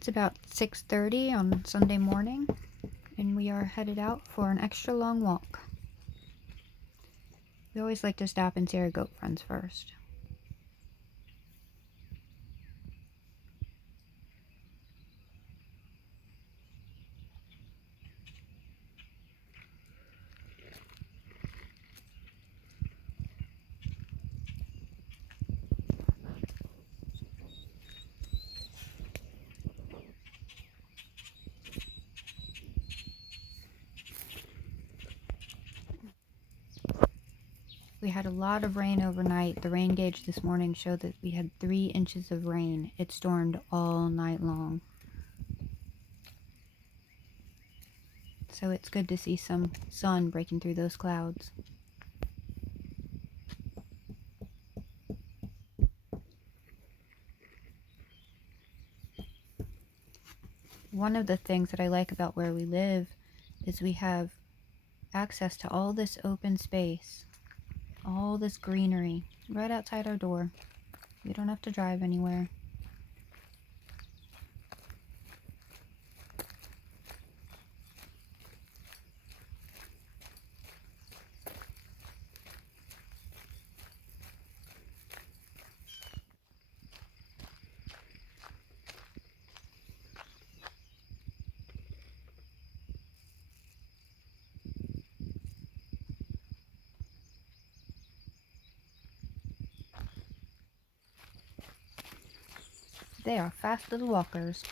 It's about 6:30 on Sunday morning, and we are headed out for an extra long walk. We always like to stop and see our goat friends first. We had a lot of rain overnight. The rain gauge this morning showed that we had 3 inches of rain. It stormed all night long. So it's good to see some sun breaking through those clouds. One of the things that I like about where we live is we have access to all this open space, all this greenery right outside our door. We don't have to drive anywhere. They are fast little walkers.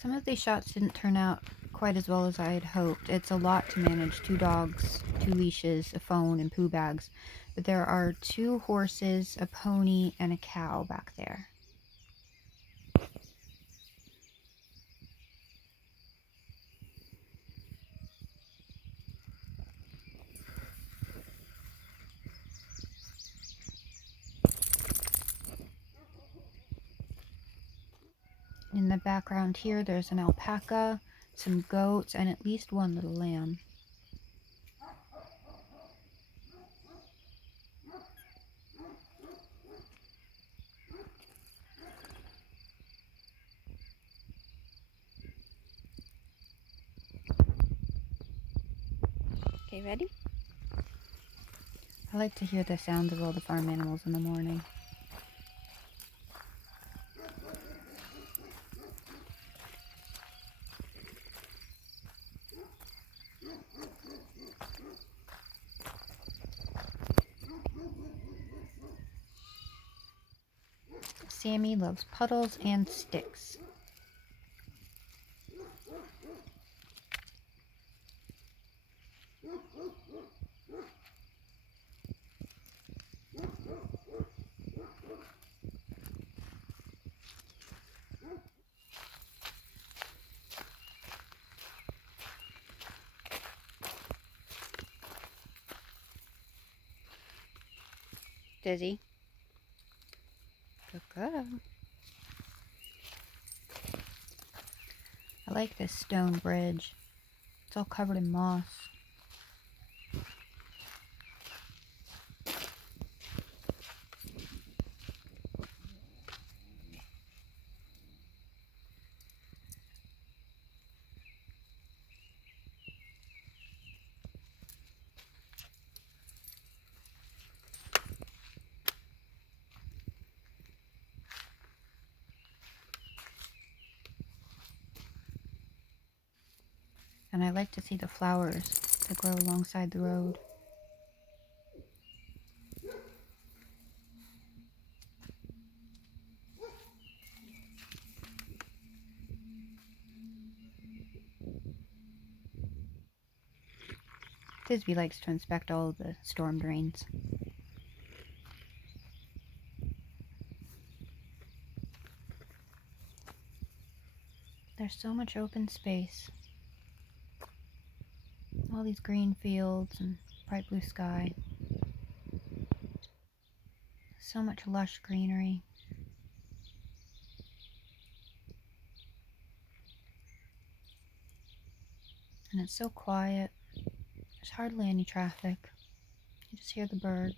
Some of these shots didn't turn out quite as well as I had hoped. It's a lot to manage: 2 dogs, 2 leashes, a phone, and poo bags. But there are 2 horses, a pony, and a cow back there. In the background here, there's an alpaca, some goats, and at least 1 little lamb. Okay, ready? I like to hear the sounds of all the farm animals in the morning. Sammy loves puddles and sticks. Dizzy. Good girl. I like this stone bridge. It's all covered in moss. And I like to see the flowers that grow alongside the road. Thisbe likes to inspect all of the storm drains. There's so much open space. All these green fields and bright blue sky. So much lush greenery. And it's so quiet. There's hardly any traffic. You just hear the birds.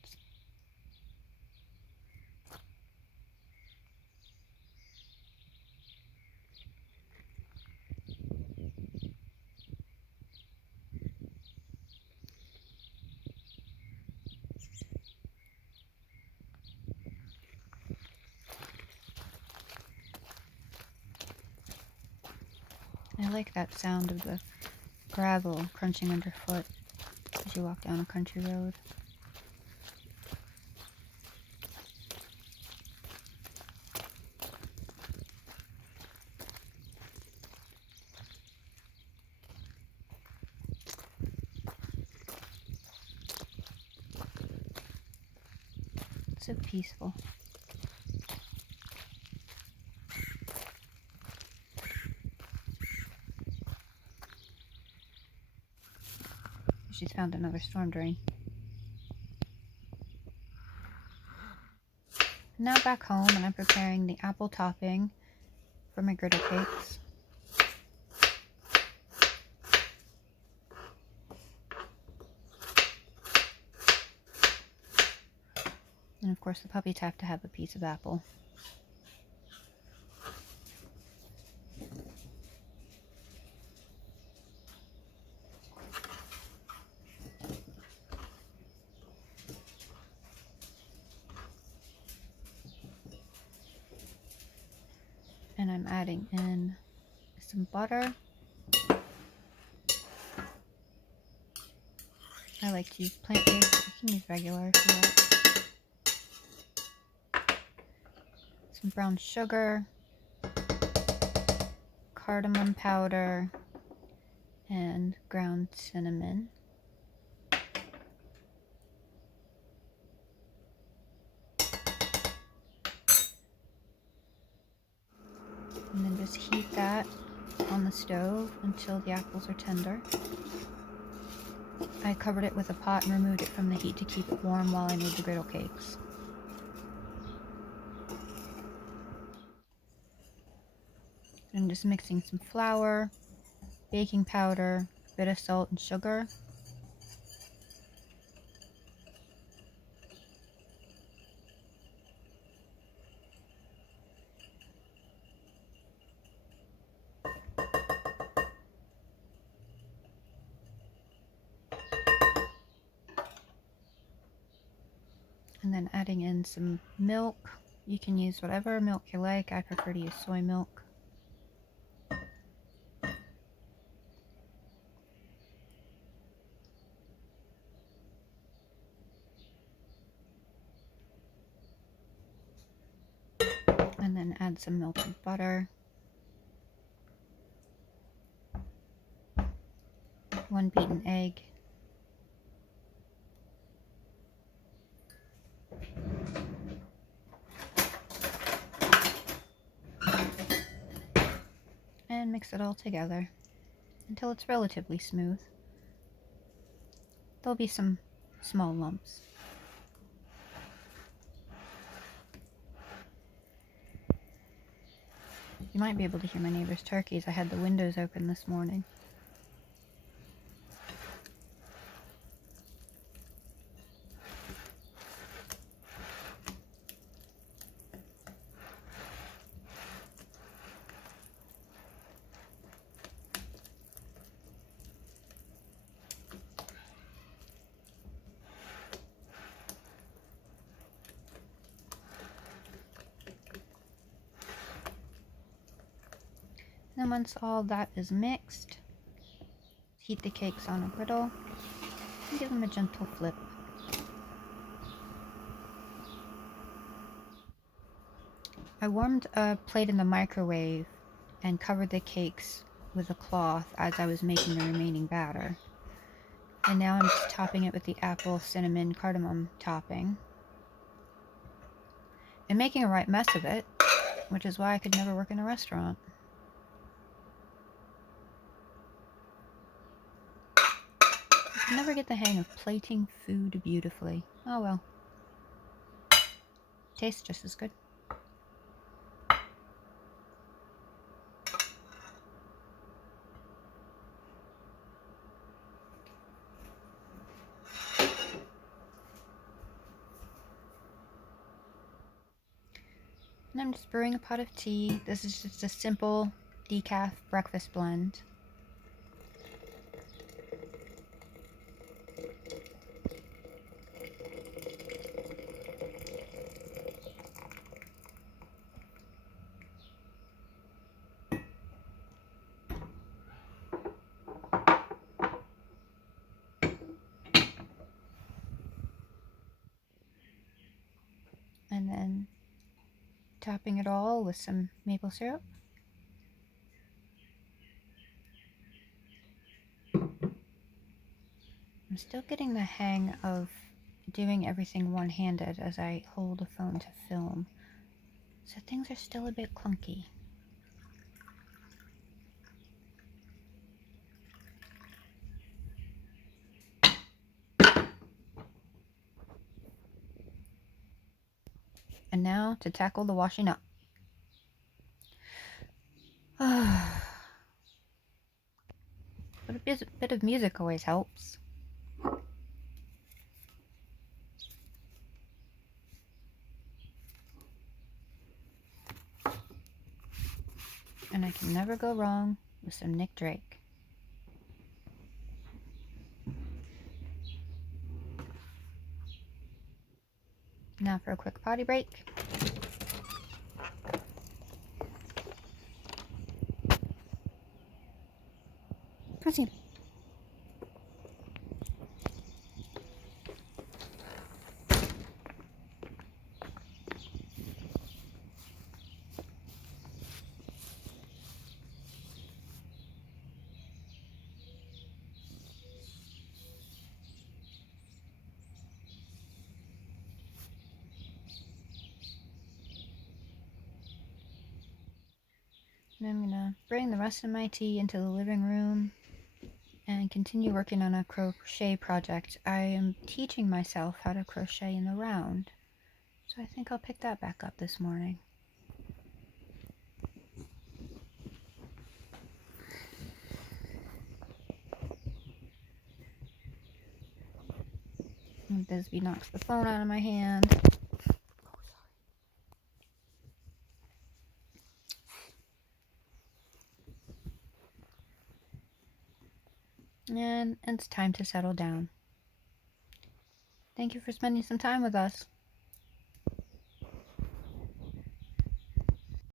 I like that sound of the gravel crunching underfoot as you walk down a country road. It's so peaceful. She's found another storm drain. Now back home, and I'm preparing the apple topping for my griddle cakes. And of course the puppies have to have a piece of apple. And I'm adding in some butter. I like to use plant-based, but you can use regular if you like. Some brown sugar, cardamom powder, and ground cinnamon. And then just heat that on the stove until the apples are tender. I covered it with a pot and removed it from the heat to keep it warm while I made the griddle cakes. I'm just mixing some flour, baking powder, a bit of salt and sugar. And then adding in some milk. You can use whatever milk you like. I prefer to use soy milk. And then add some melted butter. 1 beaten egg. And mix it all together until it's relatively smooth. There'll be some small lumps. You might be able to hear my neighbor's turkeys. I had the windows open this morning. Then once all that is mixed, heat the cakes on a griddle and give them a gentle flip. I warmed a plate in the microwave and covered the cakes with a cloth as I was making the remaining batter. And now I'm just topping it with the apple, cinnamon, cardamom topping. And making a right mess of it, which is why I could never work in a restaurant. I can never get the hang of plating food beautifully. Oh well. Tastes just as good. And I'm just brewing a pot of tea. This is just a simple decaf breakfast blend. And then topping it all with some maple syrup. I'm still getting the hang of doing everything one-handed as I hold a phone to film, so things are still a bit clunky. And now to tackle the washing up. But a bit of music always helps. And I can never go wrong with some Nick Drake. Now for a quick potty break. Proceed. And I'm gonna bring the rest of my tea into the living room and continue working on a crochet project. I am teaching myself how to crochet in the round, so I think I'll pick that back up this morning. And Bisbee knocks the phone out of my hand. And it's time to settle down. Thank you for spending some time with us.